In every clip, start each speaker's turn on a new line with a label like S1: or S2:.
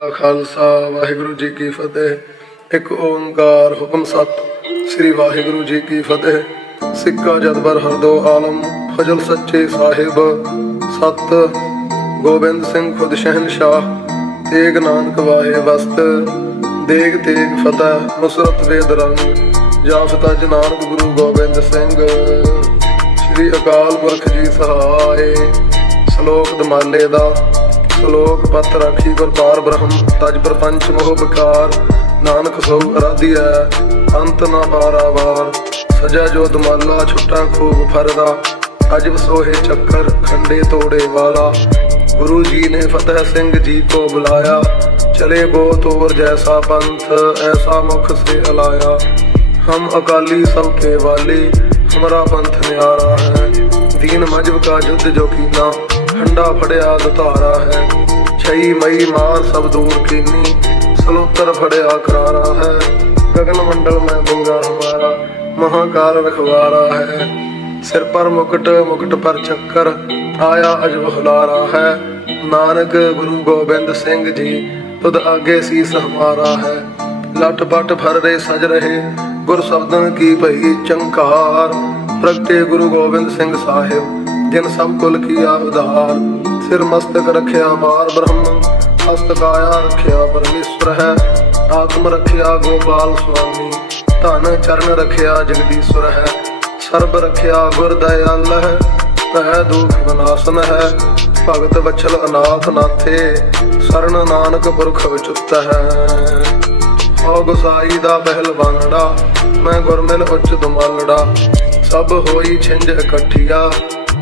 S1: ਖਾਲਸਾ, ਵਾਹਿਗੁਰੂ ਜੀ ਕੀ ਫਤਿਹ। ਇੱਕ ਓੰਕਾਰ ਹੁਕਮ ਸਤ, ਸ੍ਰੀ ਵਾਹਿਗੁਰੂ ਜੀ ਕੀ ਫਤਿਹ। ਸਿੱਕਾ ਜਦਬਰ ਹਰਦੋ ਆਲਮ, ਫਜ਼ਲ ਸੱਚੇ ਸਾਹਿਬ। ਸਤ, ਗੋਬਿੰਦ ਸਿੰਘ ਖੁਦ ਸ਼ਹਿਨਸ਼ਾਹ। ਤੇਗ ਨਾਨਕ ਵਾਹੇ ਵਸਤ। ਦੇਗ ਤੇਗ ਫਤਿਹ, ਨੁਸਰਤ ਵੇਦ ਰੰਗ। ਜਾਫਤਾ ਜੀ ਨਾਨਕ ਗੁਰੂ ਗੋਬਿੰਦ ਸਿੰਘ। ਸ੍ਰੀ ਅਕਾਲ ਪੁਰਖ ਜੀ ਸਹਾਏ। ਸ਼ਲੋਕ ਦਮਾਲੇ ਦਾ ਸ਼ਲੋਕ ਪਤ ਰਾਖੀ ਗੁਰ ਪਾਰ ਬ੍ਰਹਮ, ਤਜ ਪ੍ਰਪੰਚ ਮੋਹ ਬਕਾਰ ਨਾਨਕ ਸੋ ਅਰਾਧੀ ਹੈ ਅੰਤ ਨਾ ਪਾਰਾਵਾਰ ਸਜਾ ਜੋ ਦਮਾਲਾ, ਛੁੱਟਾ ਖੂਬ ਫਰਦਾ। ਅਜਬ ਸੋਹੇ ਚੱਕਰ, ਖੰਡੇ ਤੋੜੇ ਵਾਲਾ। ਗੁਰੂ ਜੀ ਨੇ ਫਤਿਹ ਸਿੰਘ ਜੀ ਕੋ ਬੁਲਾਇਆ। ਚਲੇ ਬੋ ਤੋਰ ਜੈਸਾ ਪੰਥ, ਐਸਾ ਮੁਖ ਸੇ ਹਲਾਇਆ ਹਮ ਅਕਾਲੀ ਸਭ ਕੇ ਵਾਲੀ, ਹਮਰਾ ਪੰਥ ਨਿਆਰਾ ਹੈ। ਦੀਨ ਮਜਬ ਕਾ ਜੁੱਧ ਜੋ ਕੀਨਾ ਠੰਡਾ ਫੜਿਆ ਦਤਾਰਾ ਹੈ। ਛਈ ਮਈ ਮਾਰ ਸਭ ਦੂਰ ਕੀਨੀ, ਸਲੋਤਰ ਫੜਿਆ ਕਰਾਰਾ ਹੈ। ਗਗਨ ਮੰਡਲ ਮੈਂ ਬੁੰਗਾ ਹਮਾਰਾ, ਮਹਾਕਾਲ ਰਖਵਾਰਾ ਹੈ। ਸਿਰ ਪਰ ਮੁਕਟ ਮੁਕਟ ਪਰ ਚੱਕਰ, ਆਇਆ ਅਜਬ ਹੁਲਾਰਾ ਹੈ। ਨਾਨਕ ਗੁਰੂ ਗੋਬਿੰਦ ਸਿੰਘ ਜੀ, ਤੁਧ ਆਗੇ ਸੀ ਹਮਾਰਾ ਹੈ। ਲਟ ਪੱਟ ਫਰ ਰਹੇ ਸਜ ਰਹੇ, ਗੁਰ ਸ਼ਬਦਾਂ ਕੀ ਭਈ ਚੰਕਾਰ। ਪ੍ਰਗਟੇ ਗੁਰੂ ਗੋਬਿੰਦ ਸਿੰਘ ਸਾਹਿਬ ਜਿਨ ਸਭ ਕੁਲ ਕੀਆ ਉਧਾਰ, ਸਿਰ ਮਸਤਕ ਰਖਿਆ ਮਾਰ ਬ੍ਰਹਮ, ਹਸਤ ਕਾਇਆ ਰਖਿਆ ਪਰਮੇਸ਼ਵਰ ਹੈ। ਆਤਮ ਰਖਿਆ ਗੋਪਾਲ ਸੁਆਮੀ, ਧਨ ਚਰਨ ਰਖਿਆ ਜਗਦੀਸ਼ਵਰ ਹੈ। ਸਰਬ ਰਖਿਆ ਗੁਰ ਦਇਆਲ ਹੈ ਕਹਿ ਦੁਖ ਵਿਨਾਸ਼ਨ ਹੈ। ਭਗਤ ਵਛਲ ਅਨਾਥ ਨਾਥੇ ਸਰਨ ਨਾਨਕ ਪੁਰਖ ਵਿਚੁੱਤ ਹੈ। ਹੋ ਗੁਸਾਈ ਦਾ ਪਹਿਲਵਾਨੜਾ ਮੈਂ ਗੁਰਮਿਲ ਉੱਚ ਦਮਾਲੜਾ। ਸਭ ਹੋਈ ਛਿੰਝ ਇਕੱਠੀਆ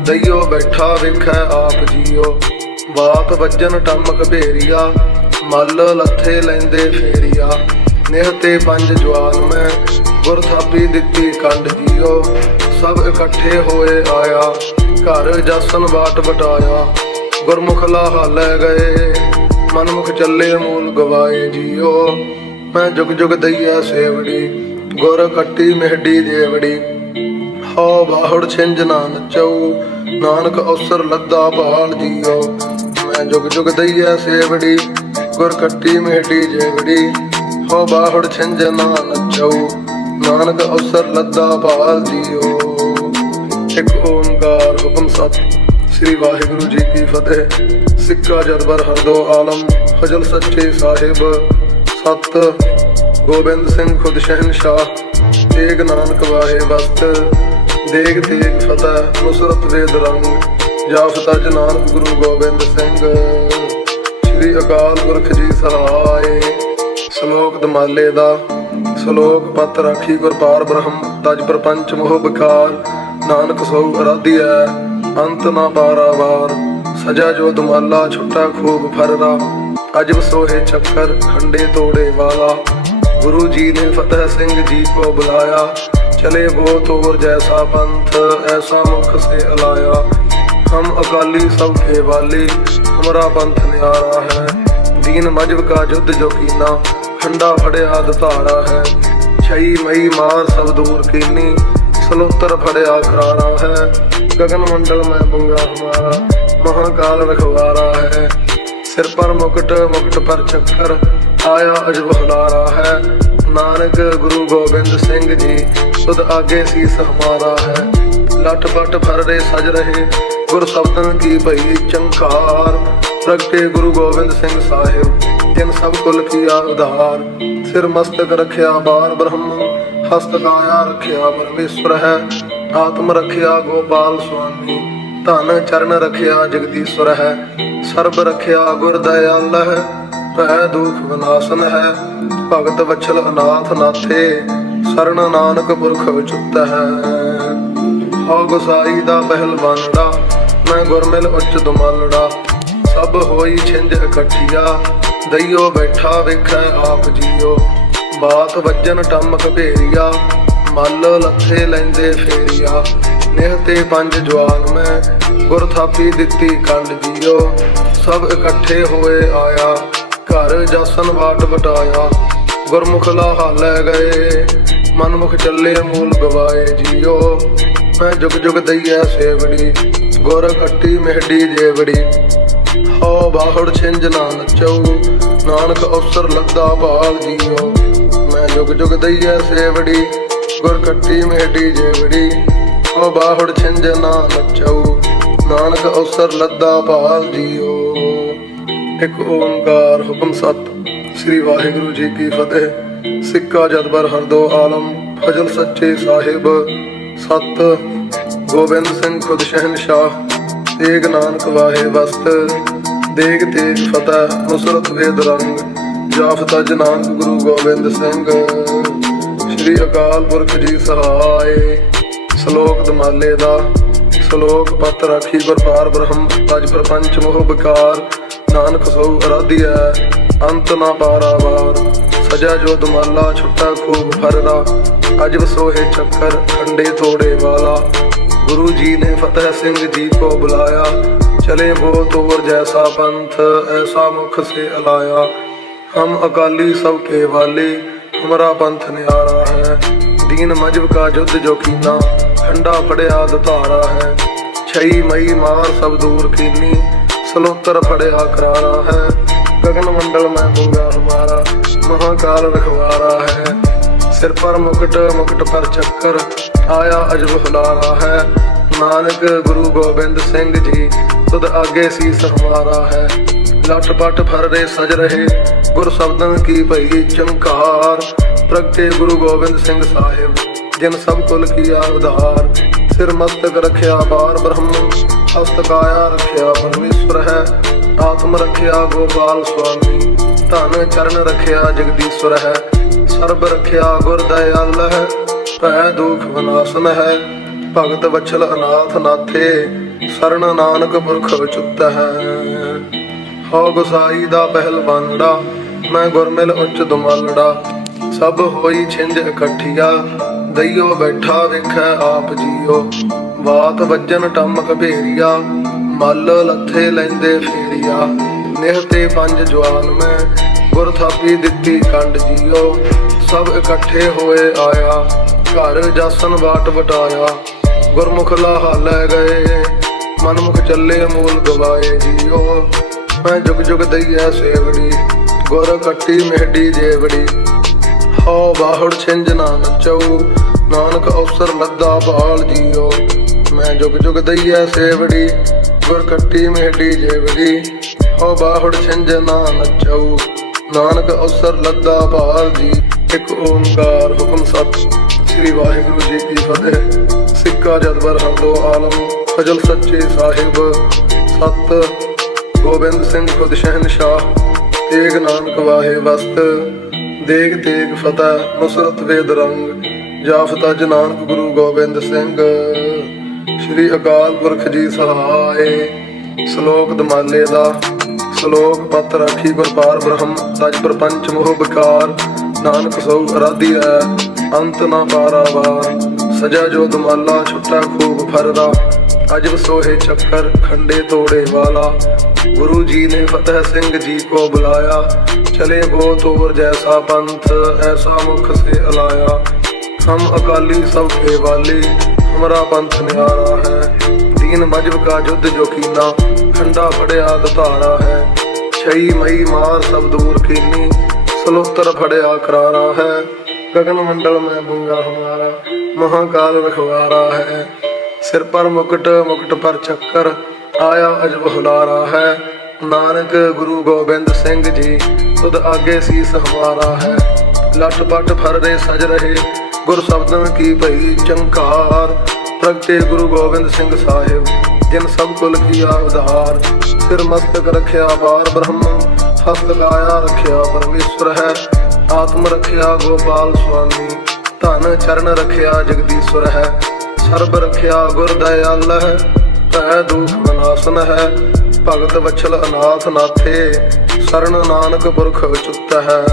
S1: ਦਈਓ, ਬੈਠਾ ਵੇਖੈ ਆਪ ਜੀਓ। ਬਾਤ ਵੱਜਨ ਟਮਕ ਭੇਰੀਆ, ਮੱਲ ਲੱਥੇ ਲੈਂਦੇ ਫੇਰੀਆ। ਨਿਹ ਪੰਜ ਜਵਾਨ ਮੈਂ ਗੁਰ ਥਾਪੀ ਦਿੱਤੀ ਕੰਡ ਜੀਓ। ਸਭ ਇਕੱਠੇ ਹੋਏ ਆਇਆ, ਘਰ ਜਸਨ ਬਾਟ ਵਟਾਇਆ। ਗੁਰਮੁਖ ਲਾਹਾ ਲੈ ਗਏ, ਮਨਮੁਖ ਚੱਲੇ ਮੂਲ ਗਵਾਏ ਜੀਓ। ਮੈਂ ਜੁਗ ਜੁਗ ਦਈਆ ਸੇਵੜੀ, ਗੁਰ ਕੱਟੀ ਮਿਹਡੀ ਦੇਵੜੀ। ਹਉ ਬਾਹੜ ਛਿੰਝ ਨਾ ਨਚਉ ਨਾਨਕ ਅਵਸਰ ਲੱਦਾ ਭਾਲ ਜੀਓ। ਮੈਂ ਜੁਗ ਜੁਗ ਦਈਆ ਸੇਵੜੀ, ਗੁਰ ਕੱਟੀ ਮਿਹਡੀ ਦੇਵੜੀ ਹਉ ਬਾਹੜ ਛਿੰਝ ਨਾ ਨਚਉ ਨਾਨਕ ਅਵਸਰ ਲੱਦਾ ਭਾਲ ਜੀਓ। ਇੱਕ ਓੰਕਾਰ ਹੁਕਮ ਸਤ ਸ੍ਰੀ ਵਾਹਿਗੁਰੂ ਜੀ ਕੀ ਫਤਿਹ। ਸਿੱਕਾ ਜਦਬਰ ਹਰਦੋ ਆਲਮ, ਫਜ਼ਲ ਸੱਚੇ ਸਾਹਿਬ। ਸਤ ਗੋਬਿੰਦ ਸਿੰਘ ਖੁਦ ਸ਼ਹਿਨਸ਼ਾਹ, ਤੇਗ ਨਾਨਕ ਵਾਹੇ ਵਸਤ। ਦੇਗ ਤੇਗ ਫਤਿਹ, ਨੁਸਰਤ ਵੇਦ ਰੰਗ ਜਾਫਤਾ ਜੀ ਗੁਰੂ ਗੋਬਿੰਦ ਸਿੰਘ। ਸ੍ਰੀ ਅਕਾਲ ਪੁਰਖ ਜੀ ਸਹਾਏ ਸ਼ਲੋਕ ਦਮਾਲੇ ਦਾ, ਸ਼ਲੋਕ ਪਤ ਰਾਖੀ ਗੁਰਪਾਰ ਬ੍ਰਹਮ, ਤਜ ਪ੍ਰਪੰਚ ਮੋਹ ਵਿਕਾਰ, ਨਾਨਕ ਸੋ ਅਰਾਧਿਆ ਅੰਤ ਨਾ ਪਾਰਾਵਾਰ ਸਜਾ ਜੋ ਦਮਾਲਾ, ਛੁੱਟਾ ਖੂਬ ਫਰਰਾ ਅਜਬ ਸੋਹੇ ਚੱਕਰ, ਖੰਡੇ ਤੋੜੇ ਵਾਲਾ। ਗੁਰੂ ਜੀ ਨੇ ਫਤਿਹ ਸਿੰਘ ਜੀ ਕੋ ਬੁਲਾਇਆ चले वो तोर जैसा पंथ ऐसा मुख से अलाया हम अकाली सब के वाली हमारा पंथ न्यारा है दीन मजहब का युद्ध जो कीना ठंडा फड़िया दतारा है छई मई मार सब दूर कीनी सलोतर फड़िया करारा है गगन मंडल में बंगा हमारा महाकाल रखवारा है सिर पर मुकुट मुकुट पर चक्कर ਆਇਆ ਅਜਬ ਹਲਾਰਾ ਹੈ। ਨਾਨਕ ਗੁਰੂ ਗੋਬਿੰਦ ਸਿੰਘ ਜੀ, ਸੁਧ ਆਗੇ ਸੀ ਸਹਮਾਰਾ ਹੈ। ਲਟ ਪਟ ਫਰਦੇ ਸਜ ਰਹੇ, ਗੁਰ ਸਬਦਨ ਕੀ ਭਈ ਚੰਕਾਰ। ਪ੍ਰਗਟੇ ਗੁਰੂ ਗੋਬਿੰਦ ਸਿੰਘ ਸਾਹਿਬ ਜਿਨ ਸਭ ਕੁਲ ਕੀ ਆਧਾਰ ਸਿਰ ਮਸਤਕ ਰੱਖਿਆ ਬਾਰ ਬ੍ਰਹਮ, ਹਸਤ ਕਾਇਆ ਰਖਿਆ ਪਰਮੇਸ਼ਵਰ ਹੈ। ਆਤਮ ਰੱਖਿਆ ਗੋਪਾਲ ਸੁਆਮੀ, ਧਨ ਚਰਨ ਰੱਖਿਆ ਜਗਦੀਸ਼ਵਰ ਹੈ। ਸਰਬ ਰੱਖਿਆ ਗੁਰਦਇਆਲ ਹੈ। ਭੈ ਦੁਖ ਵਿਨਾਸ਼ਨ ਹੈ। ਭਗਤ ਵਛਲ ਅਨਾਥ ਨਾਥੇ ਸਰਣ ਨਾਨਕ ਪੁਰਖ ਵਿਚੁੱਤ ਹੈ। ਹਉ ਗੁਸਾਈ ਦਾ ਪਹਿਲਵਾਨੜਾ ਮੈਂ ਗੁਰਮਿਲ ਉੱਚ ਦੁਮਾਲੜਾ। ਸਭ ਹੋਈ ਛਿੰਝ ਇਕੱਠੀਆ, ਦਈਓ ਬੈਠਾ ਵੇਖੈ ਆਪ ਜੀਓ। ਬਾਤ ਵੱਜਨ ਟਮਕ ਭੇਰੀਆ, ਮੱਲ ਲੱਥੇ ਲੈਂਦੇ ਫੇਰੀਆ। ਨਿਹ ਤੇ ਪੰਜ ਜਵਾਨ ਮੈਂ, ਗੁਰ ਥਾਪੀ ਦਿੱਤੀ ਕੰਡ ਜੀਓ। ਸਭ ਇਕੱਠੇ ਹੋਏ ਆਇਆ। ਘਰ ਜਸਨ ਬਾਟ ਵਟਾਇਆ। ਗੁਰਮੁਖ ਲਾਹਾ ਲੈ ਗਏ। ਮਨਮੁਖ ਚੱਲੇ ਮੂਲ ਗਵਾਏ ਜੀਓ। ਮੈਂ ਜੁਗ ਜੁਗ ਦਈਐ ਸੇਵੜੀ। ਗੁਰ ਕੱਟੀ ਮਿਹਡੀ ਜੇਵੜੀ। ਹੋ ਬਾਹੜ ਛਿੰਜ ਨਾ ਨਚਉ ਨਾਨਕ ਅਵਸਰ ਲੱਦਾ ਭਾਲ ਜੀਓ। ਮੈਂ ਜੁਗ ਜੁਗ ਦਈਐ ਸੇਵੜੀ। ਗੁਰ ਕੱਟੀ ਮੇਟੀ ਜੇਵੜੀ। ਹੋ ਬਾਹੜ ਛਿੰਜ ਨਾ ਨਚਉ ਨਾਨਕ ਅਵਸਰ ਲੱਦਾ ਭਾਲ ਜੀਓ। ਇੱਕ ਓੰਕਾਰ ਹੁਕਮ ਸਤ। ਸ੍ਰੀ ਵਾਹਿਗੁਰੂ ਜੀ ਕੀ ਫਤਿਹ। ਸਿੱਕਾ ਜਦਬਰ ਹਰਦੋ ਆਲਮ, ਫਜ਼ਲ ਸੱਚੇ ਸਾਹਿਬ ਸਤ। ਗੋਬਿੰਦ ਸਿੰਘ ਖੁਦ ਸ਼ਹਿਨਸ਼ਾਹ, ਤੇਗ ਨਾਨਕ ਵਾਹੇ ਵਸਤ। ਦੇਗ ਤੇਗ ਫਤਿਹ, ਨੁਸਰਤ ਵੇਦ ਰੰਗ। ਜਾਫਤਾ ਜਨਾਨਕ ਗੁਰੂ ਗੋਬਿੰਦ ਸਿੰਘ। ਸ੍ਰੀ ਅਕਾਲ ਪੁਰਖ ਜੀ ਸਹਾਏ। ਸ਼ਲੋਕ ਦਮਾਲੇ ਦਾ। ਸ਼ਲੋਕ ਪਤ ਰਾਖੀ ਗੁਰਪਾਰ ਬ੍ਰਹਮ। ਅਜ ਪ੍ਰਪੰਚ ਮੋਹ ਵਿਕਾਰ ਨਾਨਕ ਸੋ ਅਰਾਧਿਆ ਅੰਤ ਨਾ ਬਾਰਾਵਾਰ ਸਜਾ ਜੋ ਦਮਾਲਾ, ਛੁੱਟਾ ਖੂਬ ਫਰਦਾ ਅਜਬ ਸੋਹੇ ਚੱਕਰ, ਠੰਡੇ ਤੋੜੇ ਵਾਲਾ। ਗੁਰੂ ਜੀ ਨੇ ਫਤਿਹ ਸਿੰਘ ਜੀ ਕੋ ਬੁਲਾਇਆ। ਚਲੇ ਬੋ ਤੋਰ ਜੈਸਾ ਪੰਥ, ਐਸਾ ਮੁਖ ਸੇ ਅਲਾਇਆ। ਹਮ ਅਕਾਲੀ ਸਭ ਕੇ ਵਾਲੇ, ਹਮਾਰਾ ਪੰਥ ਨਿਆਰਾ ਹੈ। ਦੀਨ ਮਜਬ ਕਾ ਜੁੱਧ ਜੋ ਕੀਨਾ ਠੰਡਾ ਫੜਿਆ ਦਤਾਰਾ ਹੈ। 6 ਮਈ ਮਾਰ ਸਭ ਦੂਰ ਕੀਨੀ ਸਲੋਤਰ ਫੜਿਆ ਕਰਾਰਾ ਹੈ। ਗगन ਮੰਡਲ ਮੈਂ ਦੂੰਗਾ ਹਮਾਰਾ, ਮਹਾਕਾਲ ਰਖਵਾਰਾ ਹੈ। ਸਿਰ ਪਰ ਮੁਕਟ ਮੁਕਟ ਪਰ ਚੱਕਰ, ਆਇਆ ਅਜਬ ਹੁਲਾਰਾ ਹੈ। ਨਾਨਕ ਗੁਰੂ ਗੋਬਿੰਦ ਸਿੰਘ ਜੀ, ਤੁਧ ਆਗੇ ਸੀ ਸਰਵਾਰਾ ਹੈ। ਲੱਟ ਪੱਟ ਫਰ ਰਹੇ ਸਜ ਰਹੇ, ਗੁਰ ਸ਼ਬਦਾਂ ਕੀ ਭਈ ਚਮਕਾਰ। ਪ੍ਰਗਟੇ ਗੁਰੂ ਗੋਬਿੰਦ ਸਿੰਘ ਸਾਹਿਬ, ਜਿਨ ਸਭ ਕੁਲ ਕੀਆ ਉਧਾਰ ਸਿਰ ਮਸਤਕ ਰਖਿਆ ਬਾਰ ਬ੍ਰਹਮ ਅਸਤਕਾਇਆ ਰੱਖਿਆ ਪਰਮੇਸ਼ਵਰ ਹੈ। ਆਤਮ ਰੱਖਿਆ ਗੋਪਾਲ ਸੁਆਮੀ। ਧਨ ਚਰਨ ਰੱਖਿਆ ਜਗਦੀਸ਼ਵਰ ਹੈ। ਸਰਬ ਰੱਖਿਆ ਗੁਰ ਹੈ। ਭੈ ਦੁਖ ਵਿਨਾਸ਼ਨ ਹੈ। ਭਗਤ ਵਛਲ ਅਨਾਥ ਨਾਥੇ। ਸਰਣ ਨਾਨਕ ਪੁਰਖ ਵਿਚੁੱਤ ਹੈ। ਹੋ ਗੁਸਾਈ ਦਾ ਪਹਿਲ ਬੰਦੜਾ ਮੈਂ ਗੁਰਮਿਲ ਉੱਚ ਦੁਮਾਲੜਾ। ਸਭ ਹੋਈ ਛਿੰਝ ਇਕੱਠੀਆ। ਦਈਓ ਬੈਠਾ ਵੇਖੈ ਆਪ ਜੀਓ। ਬਾਤ ਵੱਜਣ ਟਮਕ ਭੇਰੀਆ, ਮੱਲ ਲੱਥੇ ਲੈਂਦੇ ਫੇਰੀਆ। ਨਿਹ ਤੇ ਪੰਜ ਜਵਾਨ ਮੈਂ ਗੁਰ ਥਾਪੀ ਦਿੱਤੀ ਕੰਡ ਜੀਓ। ਸਭ ਇਕੱਠੇ ਹੋਏ ਆਇਆ, ਘਰ ਜਾਸਨ ਬਾਟ ਵਟਾਇਆ। ਗੁਰਮੁਖ ਲਾਹਾ ਲੈ ਗਏ, ਮਨਮੁਖ ਚੱਲੇ ਮੂਲ ਗਵਾਏ ਜੀਓ। ਮੈਂ ਜੁਗ ਜੁਗ ਦਈਐ ਸੇਵੜੀ, ਗੁਰ ਕੱਟੀ ਮਿਹਡੀ ਜੇਵੜੀ। ਹਉ ਬਾਹੜ ਛਿੰਝ ਨਾ ਨਚਉ ਨਾਨਕ ਅਵਸਰ ਲੱਦਾ ਭਾਲ ਜੀਓ। ਮੈਂ ਜੁਗ ਜੁਗ ਦਈਐ ਸੇਵੜੀ, ਗੁਰ ਕੱਟੀ ਮਿਹਡੀ ਜੇਵੜੀ। ਹਉ ਬਾਹੜ ਛਿੰਝ ਨਾ ਨਚਉ ਨਾਨਕ ਅਵਸਰ ਲੱਦਾ ਭਾਲ ਜੀ। ਇੱਕ ਓੰਕਾਰ ਹੁਕਮ ਸਤ ਸ੍ਰੀ ਵਾਹਿਗੁਰੂ ਜੀ ਕੀ ਫਤਿਹ। ਸਿੱਕਾ ਜਦਵਰ ਹਰਦੋ ਆਲਮ ਫਜ਼ਲ ਸੱਚੇ ਸਾਹਿਬ। ਸਤ, ਗੋਬਿੰਦ ਸਿੰਘ ਖੁਦ ਸ਼ਹਿਨਸ਼ਾਹ, ਤੇਗ ਨਾਨਕ ਵਾਹੇ ਵਸਤ। ਦੇਗ ਤੇਗ ਫਤਿਹ, ਨਸਰਤ ਵੇਦ ਰੰਗ। ਜਾਫਤਾ ਜਨਾਨਕ ਗੁਰੂ ਗੋਬਿੰਦ ਸਿੰਘ। ਸ੍ਰੀ ਅਕਾਲ ਪੁਰਖ ਜੀ ਸਹਾਏ। ਸ਼ਲੋਕ ਦਮਾਲੇ ਦਾ ਸ਼ਲੋਕ ਪਤ ਰਾਖੀ ਗੁਰਪਾਰ ਬ੍ਰਹਮ, ਤਜ ਪ੍ਰਪੰਚ ਮੋਹ ਵਿਕਾਰ, ਨਾਨਕ ਸੋ ਅਰਾਧੀ ਹੈ ਅੰਤ ਨਾ ਪਾਰਾਵਾ ਸਜਾ ਜੋ ਦਮਾਲਾ, ਛੁੱਟਾ ਖੂਬ ਫਰਦਾ। ਅਜਬ ਸੋਹੇ ਚੱਕਰ, ਖੰਡੇ ਤੋੜੇ ਵਾਲਾ। ਗੁਰੂ ਜੀ ਨੇ ਫਤਿਹ ਸਿੰਘ ਜੀ ਕੋ ਬੁਲਾਇਆ। ਚਲੇ ਬੋ ਤੋਰ ਜੈਸਾ ਪੰਥ, ਐਸਾ ਮੁਖ ਸੇ ਅਲਾਇਆ। ਹਮ ਅਕਾਲੀ ਸਭ ਕੇ ਵਾਲੇ हमारा पंथ न्यारा है दीन मजब का युद्ध जो कीना ठंडा फड़िया दुतारा है छई मई मार सब दूर कीनी सलोतर फड़िया करारा है गगन मंडल में बुंगा हमारा महाकाल रखवारा है सिर पर मुकुट मुकुट पर चक्कर ਆਇਆ ਅਜਬ ਹੁਲਾਰਾ ਹੈ ਨਾਨਕ ਗੁਰੂ ਗੋਬਿੰਦ ਸਿੰਘ ਜੀ ਤੁਧ ਆਗੇ ਸੀਸ ਹਮਾਰਾ ਹੈ ਲਟ ਪਟ ਫਰ ਰੇ ਸਜ ਰਹੇ ਗੁਰ ਸ਼ਬਦਨ ਕੀ ਭਈ ਚੰਕਾਰ? ਪ੍ਰਗਟੇ ਗੁਰੂ ਗੋਬਿੰਦ ਸਿੰਘ ਸਾਹਿਬ, ਜਿਨ ਸਭ ਕੁਲ ਕੀਆ ਉਧਾਰ ਸਿਰ ਮਸਤਕ ਰਖਿਆ ਬਾਰ ਬ੍ਰਹਮ ਹਸਤ ਲਾਇਆ ਰਖਿਆ ਪਰਮੇਸ਼ਵਰ ਹੈ। ਆਤਮ ਰਖਿਆ ਗੋਪਾਲ ਸੁਆਮੀ, ਧਨ ਚਰਨ ਰਖਿਆ ਜਗਦੀਸ਼ਵਰ ਹੈ। ਸਰਬ ਰਖਿਆ ਗੁਰ ਦਇਆਲ ਹੈ, ਤੈ ਦੁਖ ਵਿਨਾਸ਼ਨ ਹੈ। ਭਗਤ ਵਛਲ ਅਨਾਥ ਨਾਥੇ ਸਰਣ ਨਾਨਕ ਪੁਰਖ ਵਿਚੁੱਤ ਹੈ।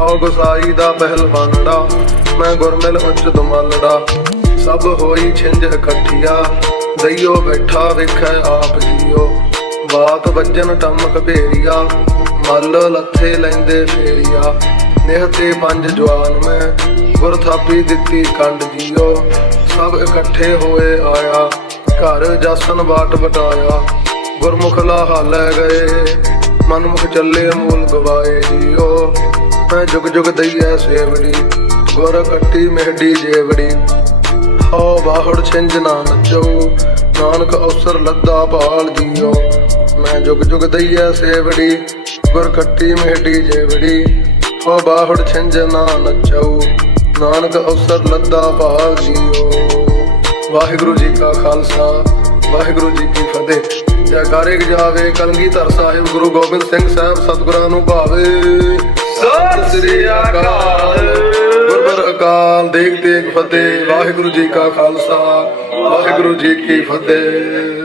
S1: ਹਉ ਗੁਸਾਈ ਦਾ ਪਹਿਲਵਾਨੜਾ ਮੈਂ ਗੁਰਮਿਲ ਉੱਚ ਦੁਮਾਲੜਾ ਸਭ ਹੋਈ ਛਿੰਝ ਇਕੱਠੀਆ, ਦਈਓ ਬੈਠਾ ਵੇਖੈ ਆਪ ਜੀਓ। ਬਾਤ ਵੱਜਨ ਟਮਕ ਭੇਰੀਆ, ਮੱਲ ਲੱਥੇ ਲੈਂਦੇ ਫੇਰੀਆ। ਨਿਹ ਤੇ ਪੰਜ ਜਵਾਨ ਮੈਂ ਗੁਰ ਥਾਪੀ ਦਿੱਤੀ ਕੰਡ ਜੀਓ। ਸਭ ਇਕੱਠੇ ਹੋਏ ਆਇਆ, ਘਰ ਜਸਨ ਬਾਟ ਵਟਾਇਆ। ਗੁਰਮੁਖ ਲਾਹਾ ਲੈ ਗਏ, ਮਨਮੁਖ ਚੱਲੇ ਮੂਲ ਗਵਾਏ ਜੀਓ। ਮੈਂ ਜੁਗ ਜੁਗ ਦਈਐ ਸੇਵੜੀ, ਗੁਰ ਕੱਟੀ ਮਹਿਡੀ ਜੇਵੜੀ। ਹੋ ਬਾਹੜ ਛਿੰਝ ਨਾ ਨਚੋ ਨਾਨਕ ਅਵਸਰ ਲੱਦਾ ਪਾਲ ਜੀਓ। ਮੈਂ ਜੁਗ ਜੁਗ ਦਈਐ ਸੇਵੜੀ, ਗੁਰ ਕੱਟੀ ਮਹਿਡੀ ਜੇਵੜੀ। ਹੋ ਬਾਹੜ ਛਿੰਝ ਨਾ ਨਚੋ ਨਾਨਕ ਅਵਸਰ ਲੱਦਾ ਭਾਲ ਜੀਓ। ਵਾਹਿਗੁਰੂ ਜੀ ਕਾ ਖਾਲਸਾ, ਵਾਹਿਗੁਰੂ ਜੀ ਕੀ ਫਤਿਹ। ਜੈਕਾਰੇ ਜਾਵੇ ਕਲਗੀਧਰ ਸਾਹਿਬ, ਗੁਰੂ ਗੋਬਿੰਦ ਸਿੰਘ ਸਾਹਿਬ ਸਤਿਗੁਰਾਂ ਨੂੰ ਭਾਵੇ। ਸਤਿ ਸ੍ਰੀ ਅਕਾਲ। ਗੁਰਬਰ ਅਕਾਲ, ਦੇਖ ਦੇਖ ਫਤਿਹ, ਵਾਹਿਗੁਰੂ ਜੀ ਕਾ ਖਾਲਸਾ, ਵਾਹਿਗੁਰੂ ਜੀ ਕੀ ਫਤਿਹ।